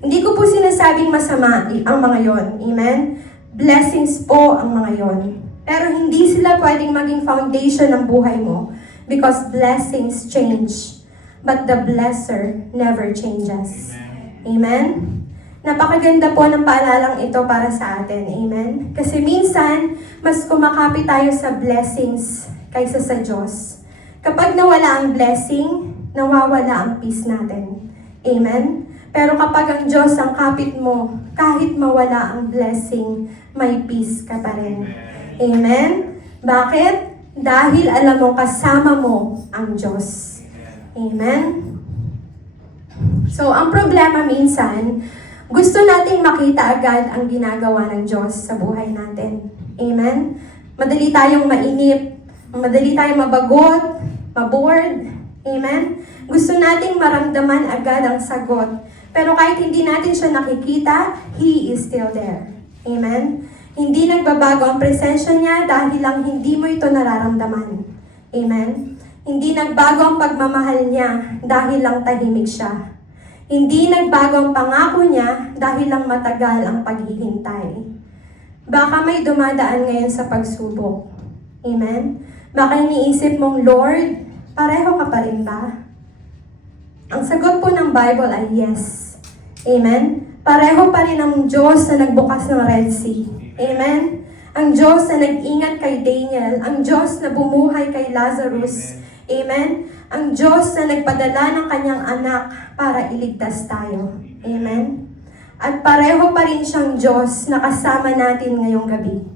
Hindi ko po sinasabing masama ang mga yon. Amen? Blessings po ang mga yon. Pero hindi sila pwedeng maging foundation ng buhay mo because blessings change. But the blesser never changes. Amen? Napakaganda po ng paalalang ito para sa atin. Amen? Kasi minsan, mas kumakapit tayo sa blessings kaysa sa Diyos. Kapag nawala ang blessing, nawawala ang peace natin. Amen? Pero kapag ang Diyos ang kapit mo, kahit mawala ang blessing, may peace ka pa rin. Amen? Bakit? Dahil alam mo kasama mo ang Diyos. Amen? So, ang problema minsan, gusto nating makita agad ang ginagawa ng Diyos sa buhay natin. Amen? Madali tayong mainip, madali tayong mabagot, mabored. Amen? Gusto nating maramdaman agad ang sagot. Pero kahit hindi natin siya nakikita, He is still there. Amen? Hindi nagbabago ang presensya niya dahil lang hindi mo ito nararamdaman. Amen? Hindi nagbago ang pagmamahal niya dahil lang tahimik siya. Hindi nagbago ang pangako niya dahil lang matagal ang paghihintay. Baka may dumadaan ngayon sa pagsubok. Amen? Baka iniisip mong, Lord, pareho ka pa rin ba? Ang sagot po ng Bible ay yes. Amen? Pareho pa rin ang Diyos na nagbukas ng Red Sea. Amen? Ang Diyos na nag-ingat kay Daniel. Ang Diyos na bumuhay kay Lazarus. Amen? Ang Diyos na nagpadala ng kanyang anak para iligtas tayo. Amen? At pareho pa rin siyang Diyos na kasama natin ngayong gabi.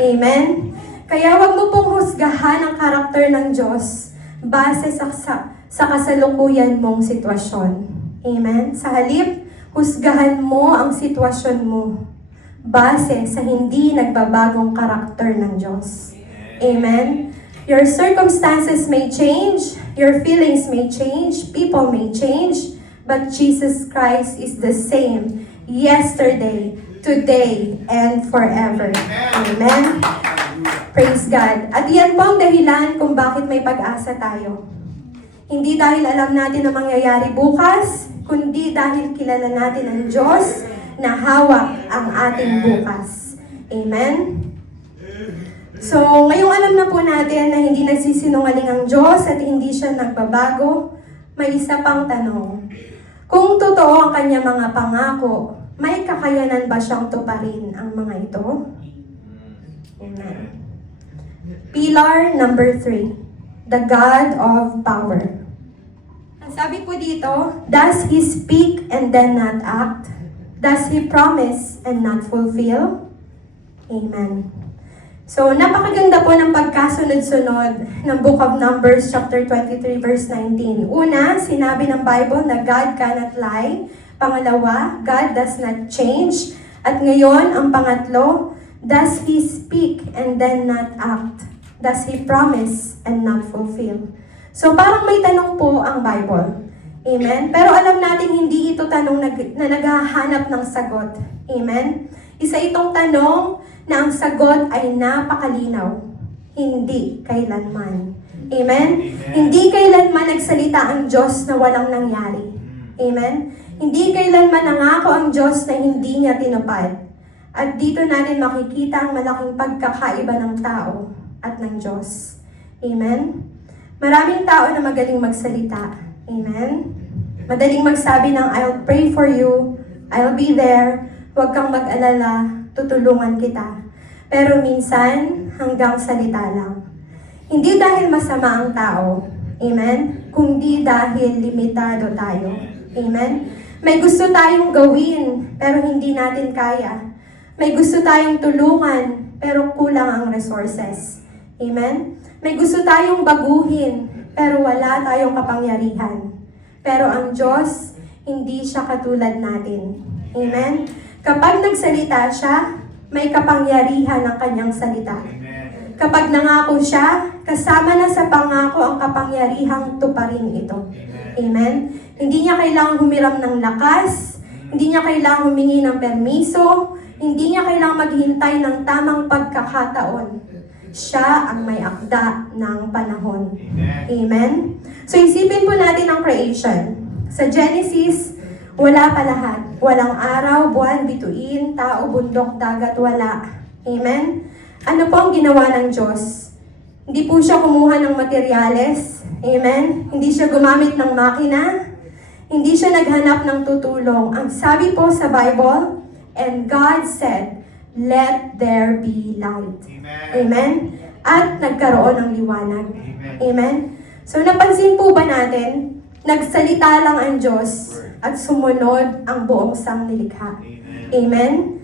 Amen? Kaya wag mo pong husgahan ang karakter ng Diyos base sa kasalukuyan mong sitwasyon. Amen? Sa halip, husgahan mo ang sitwasyon mo base sa hindi nagbabagong karakter ng Diyos. Amen? Your circumstances may change, Your feelings may change, people may change, but Jesus Christ is the same yesterday, today, and forever. Amen? Praise God. At yan po ang dahilan kung bakit may pag-asa tayo. Hindi dahil alam natin ang mangyayari bukas, kundi dahil kilala natin ang Diyos na hawak ang ating bukas. Amen? So, ngayong alam na po natin na hindi nagsisinungaling ang Diyos at hindi siya nagbabago, may isa pang tanong. Kung totoo ang kanyang mga pangako, may kakayanan ba siyang tuparin ang mga ito? Amen. Pillar number 3. The God of power. Ang sabi po dito, does He speak and then not act? Does He promise and not fulfill? Amen. So, napakaganda po ng pagkasunod-sunod ng Book of Numbers, chapter 23, verse 19. Una, sinabi ng Bible na God cannot lie. Pangalawa, God does not change. At ngayon, ang pangatlo, does He speak and then not act? Does He promise and not fulfill? So parang may tanong po ang Bible. Amen? Pero alam natin hindi ito tanong na naghahanap ng sagot. Amen? Isa itong tanong na ang sagot ay napakalinaw. Hindi kailanman. Amen? Hindi kailanman nagsalita ang Diyos na walang nangyari. Amen? Hindi kailanman nangako ang Diyos na hindi niya tinupad. At dito natin makikita ang malaking pagkakaiba ng tao at ng Diyos. Amen? Maraming tao na magaling magsalita. Amen? Madaling magsabi ng, I'll pray for you, I'll be there, huwag kang mag-alala, tutulungan kita. Pero minsan, hanggang salita lang. Hindi dahil masama ang tao, amen? Kundi dahil limitado tayo. Amen? May gusto tayong gawin, pero hindi natin kaya. May gusto tayong tulungan, pero kulang ang resources. Amen? May gusto tayong baguhin, pero wala tayong kapangyarihan. Pero ang Diyos, hindi siya katulad natin. Amen? Kapag nagsalita siya, may kapangyarihan ang kanyang salita. Kapag nangako siya, kasama na sa pangako ang kapangyarihang tuparin ito. Amen? Hindi niya kailangang humiram ng lakas, hindi niya kailangang humingi ng permiso, hindi niya kailangang maghintay ng tamang pagkakataon. Siya ang may akda ng panahon. Amen? So isipin po natin ang creation. Sa Genesis, wala pa lahat. Walang araw, buwan, bituin, tao, bundok, dagat, wala. Amen? Ano po ang ginawa ng Diyos? Hindi po siya kumuha ng materyales. Amen? Hindi siya gumamit ng makina. Hindi siya naghanap ng tutulong. Ang sabi po sa Bible, and God said, let there be light. Amen? At nagkaroon ng liwanag. Amen? So napansin po ba natin, nagsalita lang ang Diyos at sumunod ang buong sangnilikha. Amen?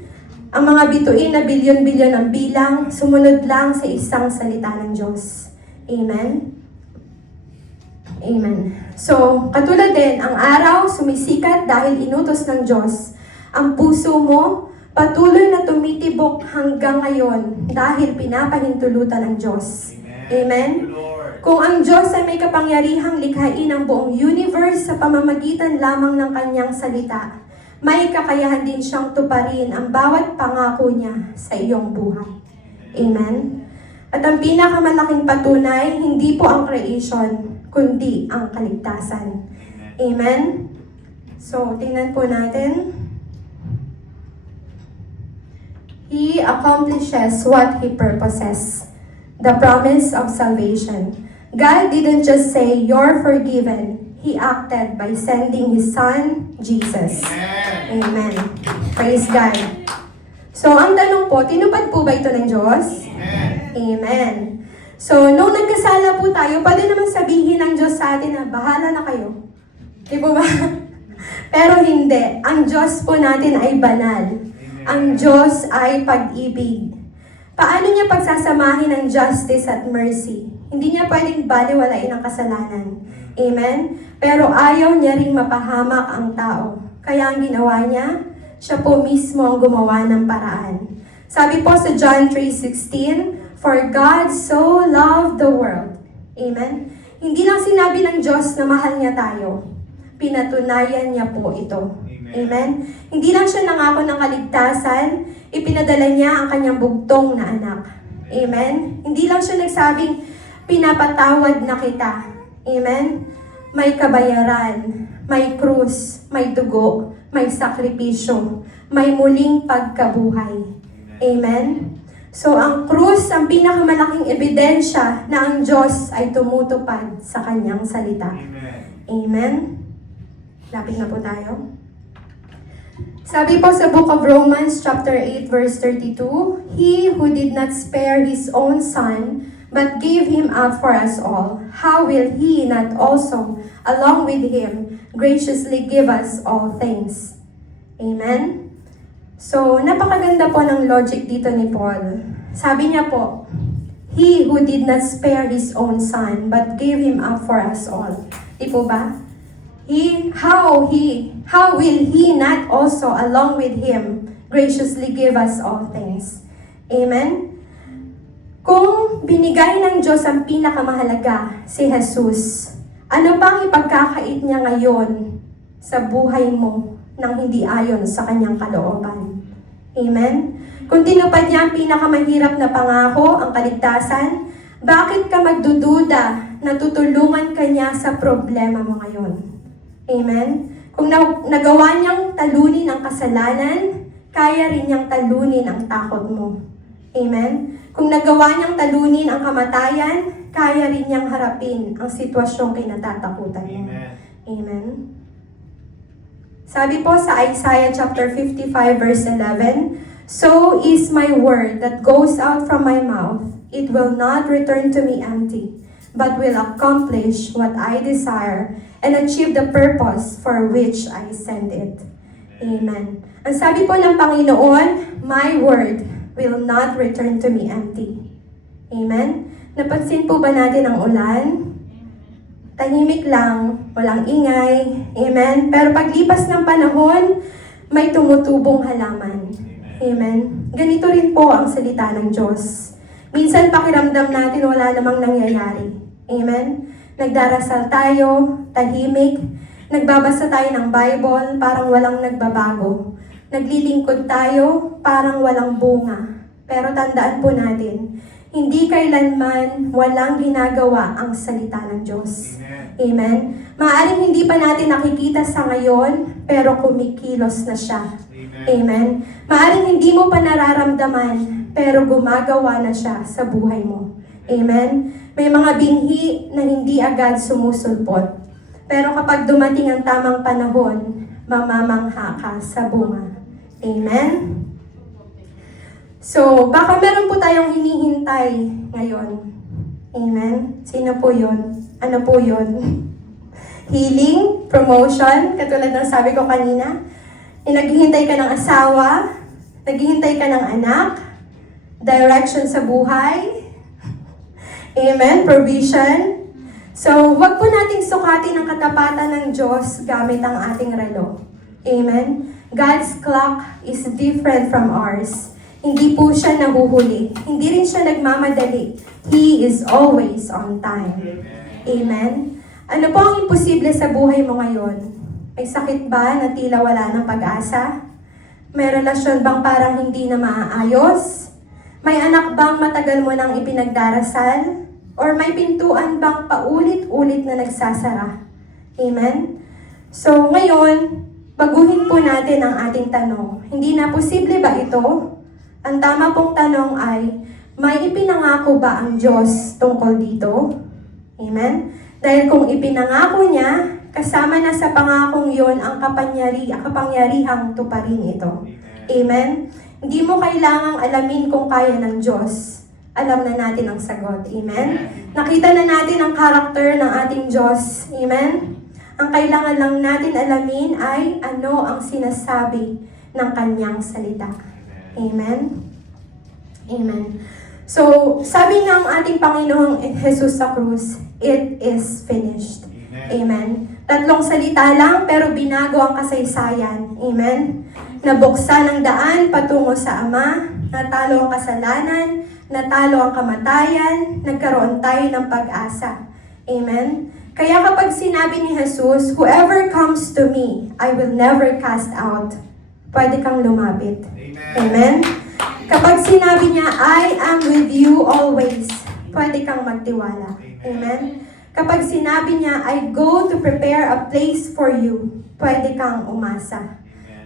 Ang mga bituin na bilyon-bilyon ang bilang, sumunod lang sa isang salita ng Diyos. Amen? Amen. So, katulad din, ang araw sumisikat dahil inutos ng Diyos. Ang puso mo, patuloy na tumitibok hanggang ngayon dahil pinapahintulutan ng Diyos. Amen? Kung ang Diyos ay may kapangyarihang likhain ang buong universe sa pamamagitan lamang ng kanyang salita, may kakayahan din siyang tuparin ang bawat pangako niya sa iyong buhay. Amen? At ang pinakamalaking patunay, hindi po ang creation, kundi ang kaligtasan. Amen? So, tingnan po natin. He accomplishes what He purposes. The promise of salvation. God didn't just say, you're forgiven. He acted by sending His Son, Jesus. Amen. Praise God. So, ang tanong po, tinupad po ba ito ng Diyos? Amen. So, nung nagkasala po tayo, pwede naman sabihin ng Diyos sa atin na, bahala na kayo. Di po ba? Pero hindi. Ang Diyos po natin ay banal. Ang Diyos ay pag-ibig. Paano niya pagsasamahin ang justice at mercy? Hindi niya pwedeng baliwalain ang kasalanan. Amen? Pero ayaw niya ring mapahamak ang tao. Kaya ang ginawa niya, siya po mismo ang gumawa ng paraan. Sabi po sa John 3:16, for God so loved the world. Amen? Hindi lang sinabi ng Diyos na mahal niya tayo. Pinatunayan niya po ito. Amen? Hindi lang siya nangako ng kaligtasan, ipinadala niya ang kanyang bugtong na anak. Amen? Hindi lang siya nagsabing, pinapatawad na kita. Amen? May kabayaran, may krus, may dugo, may sakripisyo, may muling pagkabuhay. Amen? So, ang krus, ang pinakamalaking ebidensya na ang Diyos ay tumutupad sa kanyang salita. Amen? Lapit na po tayo. Sabi po sa Book of Romans, chapter 8, verse 32, He who did not spare His own Son, but gave Him up for us all, how will He not also, along with Him, graciously give us all things? Amen? So, napakaganda po ng logic dito ni Paul. Sabi niya po, He who did not spare His own Son, but gave Him up for us all. Di po ba? How will He not also, along with Him, graciously give us all things? Amen? Kung binigay ng Diyos ang pinakamahalaga, si Jesus, ano pang ipagkakait niya ngayon sa buhay mo nang hindi ayon sa kanyang kalooban? Amen? Kung tinupad niya ang pinakamahirap na pangako, ang kaligtasan, bakit ka magdududa na tutulungan ka niya sa problema mo ngayon? Amen? Kung nagawa niyang talunin ang kasalanan, kaya rin niyang talunin ang takot mo. Amen? Kung nagawa niyang talunin ang kamatayan, kaya rin niyang harapin ang sitwasyong kinatatakutan mo. Amen? Sabi po sa Isaiah chapter 55 verse 11, So is my word that goes out from my mouth. It will not return to me empty, but will accomplish what I desire and achieve the purpose for which I send it. Amen. Ang sabi po ng Panginoon, my word will not return to me empty. Amen? Napansin po ba natin ang ulan? Tahimik lang, walang ingay. Amen? Pero paglipas ng panahon, may tumutubong halaman. Amen? Ganito rin po ang salita ng Diyos. Minsan pakiramdam natin wala namang nangyayari. Amen? Nagdarasal tayo, tahimik. Nagbabasa tayo ng Bible, parang walang nagbabago. Naglilingkod tayo, parang walang bunga. Pero tandaan po natin, hindi kailanman walang ginagawa ang salita ng Diyos. Amen? Maaaring hindi pa natin nakikita sa ngayon, pero kumikilos na siya. Amen? Maaaring hindi mo pa nararamdaman, pero gumagawa na siya sa buhay mo. Amen? May mga binhi na hindi agad sumusulpot. Pero kapag dumating ang tamang panahon, mamamangha ka sa bunga. Amen? So, baka meron po tayong hinihintay ngayon. Amen? Sino po yun? Ano po yun? Healing, promotion, katulad ng sabi ko kanina. Naghihintay ka ng asawa, naghihintay ka ng anak, direction sa buhay, amen, provision. So, wag po nating sukatin ang katapatan ng Diyos gamit ang ating relo. Amen? God's clock is different from ours. Hindi po siya nahuhuli. Hindi rin siya nagmamadali. He is always on time. Amen? Ano po ang imposible sa buhay mo ngayon? May sakit ba na tila wala ng pag-asa? May relasyon bang parang hindi na maaayos? May anak bang matagal mo nang ipinagdarasal? Or may pintuan bang paulit-ulit na nagsasara? Amen? So ngayon, baguhin po natin ang ating tanong. Hindi na posible ba ito? Ang tama pong tanong ay, may ipinangako ba ang Diyos tungkol dito? Amen? Dahil kung ipinangako niya, kasama na sa pangakong yon ang kapangyarihang tuparin ito. Amen? Hindi mo kailangang alamin kung kaya ng Diyos. Alam na natin ang sagot. Amen? Nakita na natin ang karakter ng ating Diyos. Amen? Ang kailangan lang natin alamin ay ano ang sinasabi ng kanyang salita. Amen? Amen. So, sabi ng ating Panginoong Jesus sa krus, it is finished. Amen. Tatlong salita lang pero binago ang kasaysayan. Amen. Nabuksan ang daan patungo sa Ama, natalo ang kasalanan, natalo ang kamatayan, nagkaroon tayo ng pag-asa. Amen? Kaya kapag sinabi ni Jesus, whoever comes to me, I will never cast out. Pwede kang lumapit. Amen? Kapag sinabi niya, I am with you always, pwede kang magtiwala. Amen? Kapag sinabi niya, I go to prepare a place for you, pwede kang umasa.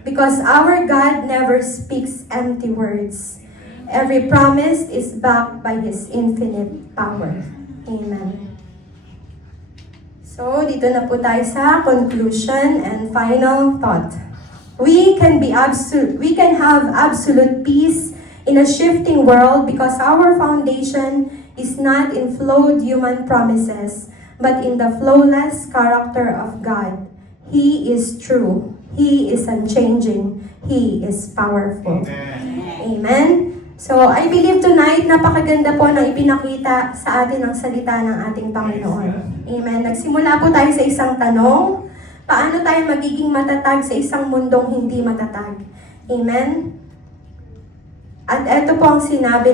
Because our God never speaks empty words. Every promise is backed by His infinite power. Amen. So, dito na po tayo sa conclusion and final thought. We can have absolute peace in a shifting world because our foundation is not in flawed human promises, but in the flawless character of God. He is true. He is unchanging. He is powerful. Amen. So, I believe tonight, napakaganda po ng ipinakita sa atin ang salita ng ating Panginoon. Amen. Nagsimula po tayo sa isang tanong, paano tayo magiging matatag sa isang mundong hindi matatag? Amen. At ito po ang sinabi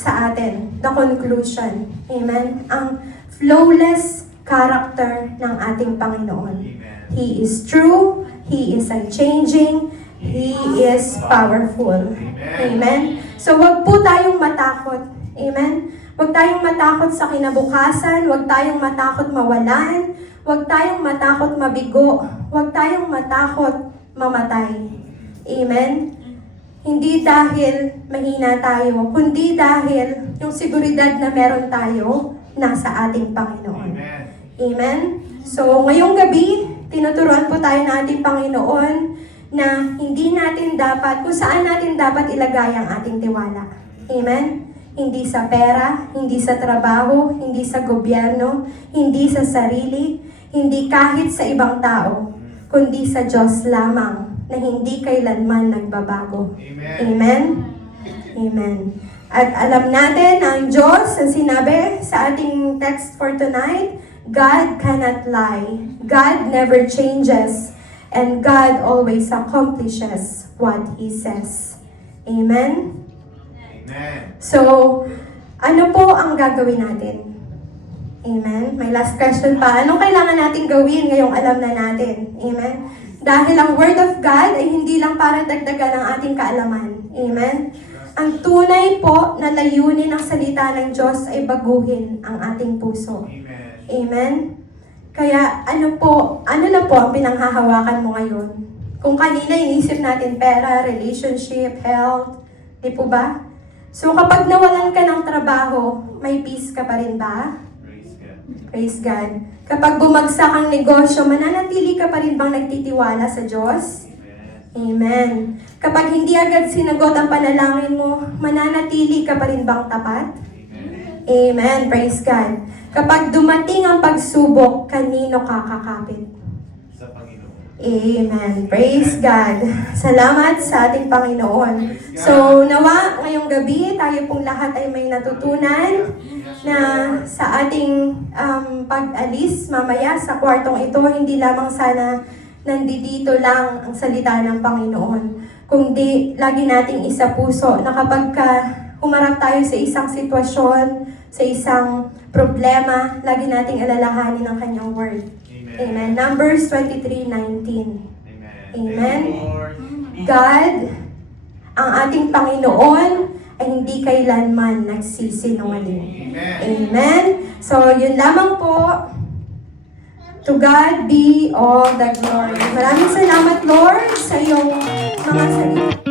sa atin, the conclusion. Amen. Ang flawless character ng ating Panginoon. He is true, He is unchanging, He is powerful. Amen. So, wag po tayong matakot. Amen? Wag tayong matakot sa kinabukasan, wag tayong matakot mawalan, wag tayong matakot mabigo, wag tayong matakot mamatay. Amen? Hindi dahil mahina tayo, kundi dahil yung seguridad na meron tayo nasa ating Panginoon. Amen? So, ngayong gabi, tinuturuan po tayo ng ating Panginoon na hindi natin dapat, kung saan natin dapat ilagay ang ating tiwala. Amen? Hindi sa pera, hindi sa trabaho, hindi sa gobyerno, hindi sa sarili, hindi kahit sa ibang tao, kundi sa Diyos lamang na hindi kailanman nagbabago. Amen? Amen. At alam natin ang Diyos, ang sinabi sa ating text for tonight, God cannot lie. God never changes. And God always accomplishes what He says. Amen? Amen. So, ano po ang gagawin natin? Amen? May last question pa. Anong kailangan natin gawin ngayong alam na natin? Amen? Dahil ang Word of God ay hindi lang para dagdagan ang ating kaalaman. Amen? Ang tunay po na layunin ng salita ng Diyos ay baguhin ang ating puso. Amen. Amen? Kaya ano na po ang pinanghahawakan mo ngayon? Kung kanina inisip natin pera, relationship, health, di po ba? So kapag nawalan ka ng trabaho, may peace ka pa rin ba? Praise God. Praise God. Kapag bumagsak ang negosyo, mananatili ka pa rin bang nagtitiwala sa Diyos? Amen. Kapag hindi agad sinagot ang panalangin mo, mananatili ka pa rin bang tapat? Amen. Praise God. Kapag dumating ang pagsubok, kanino ka kakapit? Sa Panginoon. Amen. Praise God. Salamat sa ating Panginoon. So, nawa, ngayong gabi, tayo pong lahat ay may natutunan na sa ating pag-alis mamaya sa kwartong ito, hindi lamang sana nandito lang ang salita ng Panginoon, kundi lagi nating isa puso na kapag humarap tayo sa isang sitwasyon, sa isang problema, lagi nating alalahanin ang kanyang word. Amen. Numbers 23:19. Amen. Amen. Thank you, Lord. God, ang ating Panginoon, ay hindi kailanman nagsisinungaling. Amen. Amen. So, yun lamang po. To God be all the glory. Maraming salamat, Lord, sa iyong mga salita.